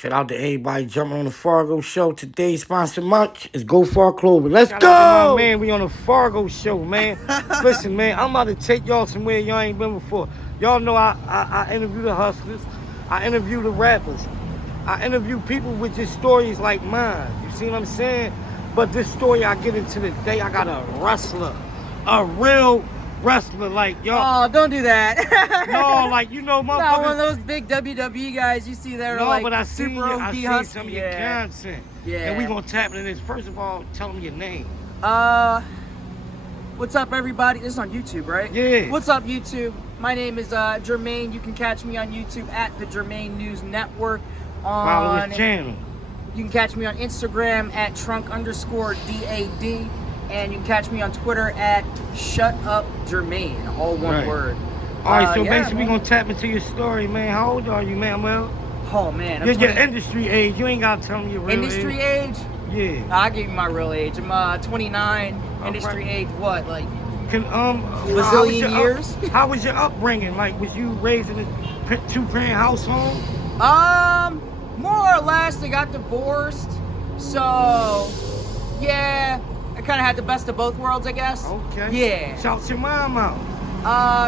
Shout out to everybody jumping on the Fargo show. Today's sponsor much is Go Far Clothing. Let's Shout go! out to my man, we on the Fargo show, man. Listen, man, I'm about to take y'all somewhere y'all ain't been before. Y'all know I interview the hustlers. I interview the rappers. I interview people with just stories like mine. You see what I'm saying? But this story I get into today, I got a wrestler. A real wrestler like y'all. Oh, don't do that. No, like, you know, Not motherfuckers. one of those big WWE guys you see there, No, like but I seen super OD I seen husky. some of your content. Yeah. And we gonna tap into this. First of all, tell them your name. What's up, everybody? This is on YouTube, right? Yeah. What's up, YouTube? My name is Jermaine. You can catch me on YouTube at the Jermaine News Network. Follow his channel. You can catch me on Instagram at trunk_DAD. And you can catch me on Twitter at ShutUpJermaine, all one word. All right, so yeah, basically we're going to tap into your story, man. How old are you, man? Well, oh, man. your industry age. You ain't got to tell me your real industry age? Yeah. I'll give you my real age. I'm 29. All Industry right. age, what? Like, bazillion years? How was your upbringing? Like, was you raised in a two-parent household? More or less, they got divorced. So, yeah, I kind of had the best of both worlds, I guess. Okay. Yeah. Shout your mom out.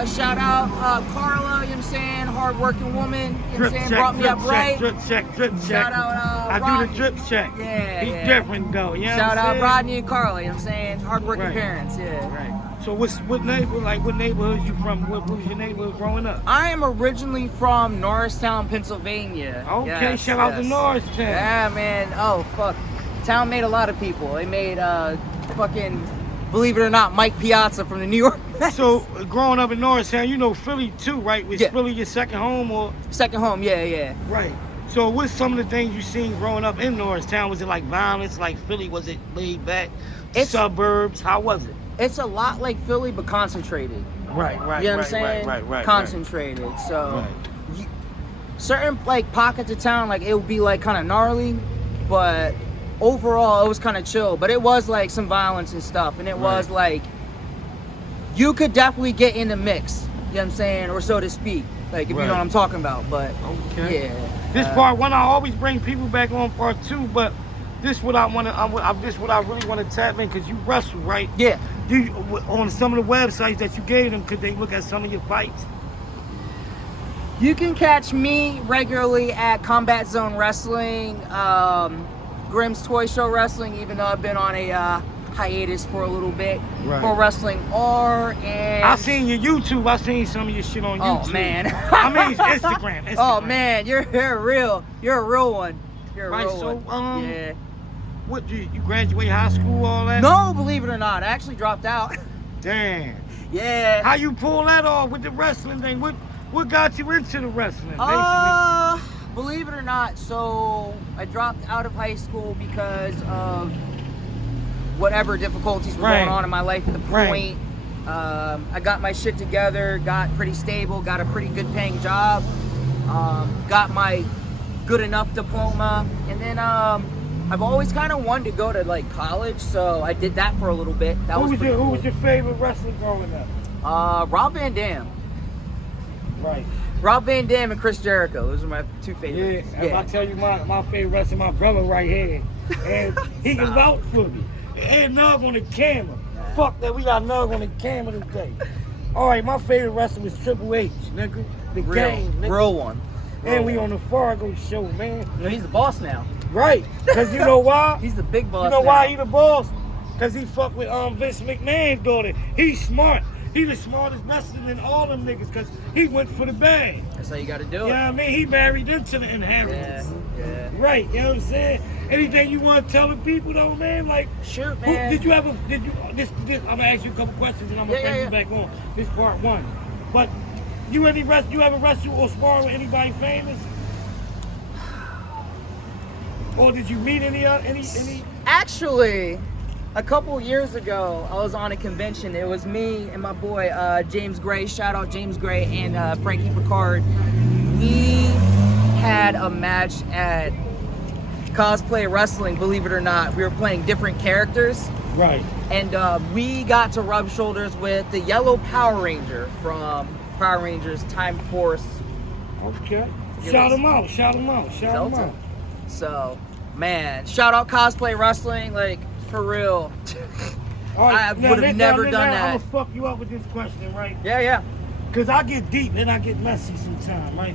Shout out Carla, you know what I'm saying? Hardworking woman, you know what I'm saying? Check, Brought me drip up check, right. drip check, drip check. Shout out I do Rodney. the drip check. Yeah, He's yeah. different, though. You know Shout what I'm out saying? Rodney and Carla, you know what I'm saying? Hardworking Right. parents, yeah. Right. So what neighborhood you from? What was your neighborhood growing up? I am originally from Norristown, Pennsylvania. Okay, Yes, shout out to yes. Norristown. Yeah, man. Oh, fuck. Town made a lot of people. They made, fucking, believe it or not, Mike Piazza from the New York Mets. So, growing up in Norristown, you know Philly too, right? Was Yeah. Philly your second home or? Second home, yeah. Right. So, what's some of the things you seen growing up in Norristown? Was it like violence, like Philly? Was it laid back? Suburbs? How was it? It's a lot like Philly, but concentrated. Right. You know what I'm saying? Right. Concentrated. So, Right. certain, like, pockets of town, like, it would be, like, kind of gnarly, but overall, it was kind of chill. But it was, like, some violence and stuff, and it was, like, you could definitely get in the mix, you know what I'm saying, or so to speak, like, if you know what I'm talking about, but, Okay. yeah. This part one, I always bring people back on part two, but this what I want to. This what I really want to tap in because you wrestle, right? Yeah. You on some of the websites that you gave them, could they look at some of your fights? You can catch me regularly at Combat Zone Wrestling, Grimm's Toy Show Wrestling, even though I've been on a hiatus for a little bit. Right. For Wrestling R, and I seen your YouTube. I seen some of your shit on YouTube. oh man. I mean Instagram. Oh man, you're real. You're a real one. You're a Right, real so, one. Yeah. What you graduate high school, all that? No, believe it or not, I actually dropped out. Damn. Yeah. How you pull that off with the wrestling thing? What got you into the wrestling? Believe it or not, so I dropped out of high school because of whatever difficulties were going on in my life at the point. I got my shit together, got pretty stable, got a pretty good paying job, got my good enough diploma, and then I've always kind of wanted to go to like college, so I did that for a little bit. That was Who was your favorite wrestler growing up? Rob Van Dam. Right. Rob Van Dam and Chris Jericho. Those are my two favorites. Yeah, if I tell you my favorite wrestler, my brother right here, and he can vouch for me. And Nug on the camera. Fuck that, we got Nug on the camera today. All right, my favorite wrestler was Triple H, nigga. The game, nigga. Real one. And we on the Fargo show, man. You know, he's the boss now. Right, because you know why? He's the big boss. You know now. why he the boss? Because he fuck with Vince McMahon's daughter. He's smart. He the smartest wrestler than all them niggas because he went for the bag. That's how you got to do it. You know what I mean? He married into the inheritance. Yeah. Right, you know what I'm saying? Anything you want to tell the people though, man? Like, sure, man. Did you this I'm gonna ask you a couple questions and I'm gonna bring you back on. This part one. But you ever wrestle or spar with anybody famous? Or did you meet any? Actually, a couple years ago, I was on a convention. It was me and my boy James Gray. Shout out James Gray and Frankie Picard. We had a match at Cosplay Wrestling. Believe it or not, we were playing different characters. Right. And we got to rub shoulders with the Yellow Power Ranger from Power Rangers Time Force. Okay. Shout him out. So, man, shout out cosplay wrestling, like, for real. All right, I would have never done that. I'm gonna fuck you up with this question, right? Yeah. Because I get deep and I get messy sometimes, right?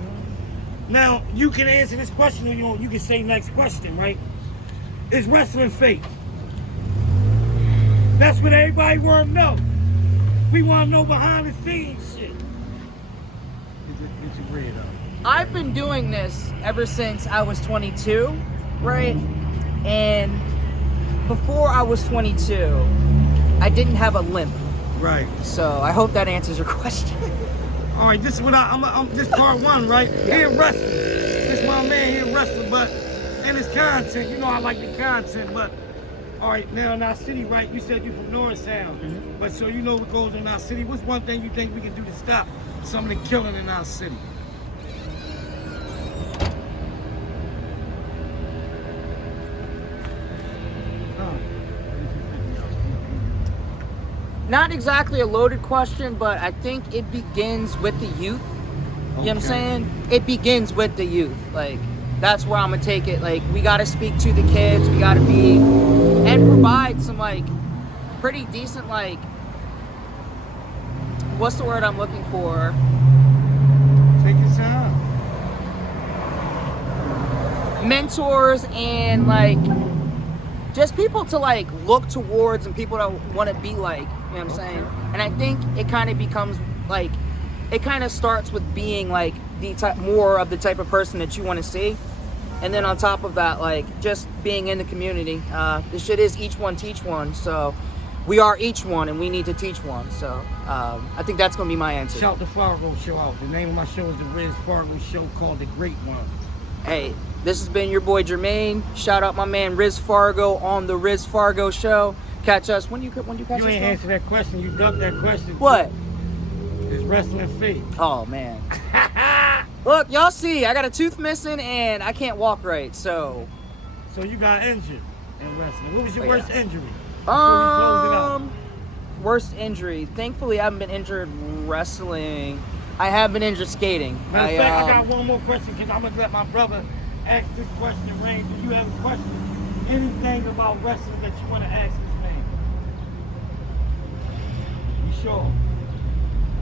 Now, you can answer this question or you can say next question, right? Is wrestling fake? That's what everybody want to know. We want to know behind the scenes shit. Is it real though? I've been doing this ever since I was 22, right? And before I was 22, I didn't have a limp. Right. So I hope that answers your question. All right, this is what I'm this part one, right? He a wrestler. This my man, he a wrestler, but and his content, you know I like the content, but all right, now in our city, right? You said you from North Sound, but so you know what goes on in our city. What's one thing you think we can do to stop some of the killing in our city? Not exactly a loaded question, but I think it begins with the youth. You know what I'm saying? It begins with the youth. Like, that's where I'm gonna take it. Like, we gotta speak to the kids. We gotta be and provide some like pretty decent like what's the word I'm looking for? Take your time. Mentors and like just people to like look towards and people that want to be like, you know what I'm saying? And I think it kind of becomes like, it kind of starts with being like the type, more of the type of person that you want to see. And then on top of that, like just being in the community. This shit is each one teach one. So we are each one and we need to teach one. So I think that's going to be my answer. Shout the Fargo Show out. The name of my show is the Riz Fargo Show called The Great Ones. Hey, this has been your boy Jermaine. Shout out my man Riz Fargo on the Riz Fargo Show. Catch us when you catch us. You ain't answer that question. You ducked that question. What? Is wrestling fake? Oh man. Look, y'all see, I got a tooth missing and I can't walk right. So you got injured in wrestling. What was your worst injury? Worst injury. Thankfully, I haven't been injured wrestling. I have been injured skating. Matter of fact, I got one more question because I'm gonna let my brother ask this question. Ray, do you have a question? Anything about wrestling that you want to ask this man? You sure?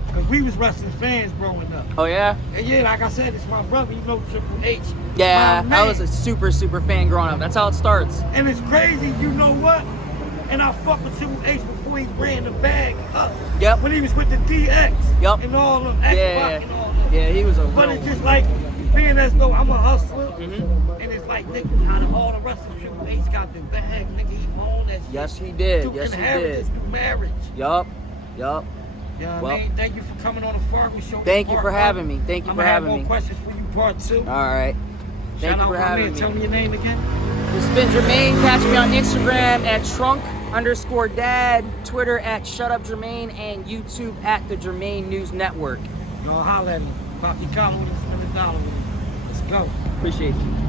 Because we was wrestling fans growing up. Oh yeah? And yeah, like I said, it's my brother. You know Triple H. Yeah, I was a super fan growing up. That's how it starts. And it's crazy, you know what? And I fucked with Triple H before he ran the bag up. Yep. When he was with the DX. Yep. And all them X-Pac and all that. Yeah, he was a But real it's just like, being as though I'm a hustler. And it's like, nigga, out of all the wrestlers, Triple H got the bag. Nigga, he owned that shit. Yes, he did. To Yes, he inherit did. his new marriage. Yup. Yeah, well, man, thank you for coming on the Fargo Show. Thank you for having me. Thank you for having me. I'm gonna have more questions for you, part 2. All right. Thank you for having me. Tell me your name again. This has been Jermaine. Catch me on Instagram at trunk_dad, Twitter at shutupjermaine, and YouTube at the Jermaine News Network. Y'all holla at me. Pop your collar with him, spend $1 with him. Let's go. Appreciate you.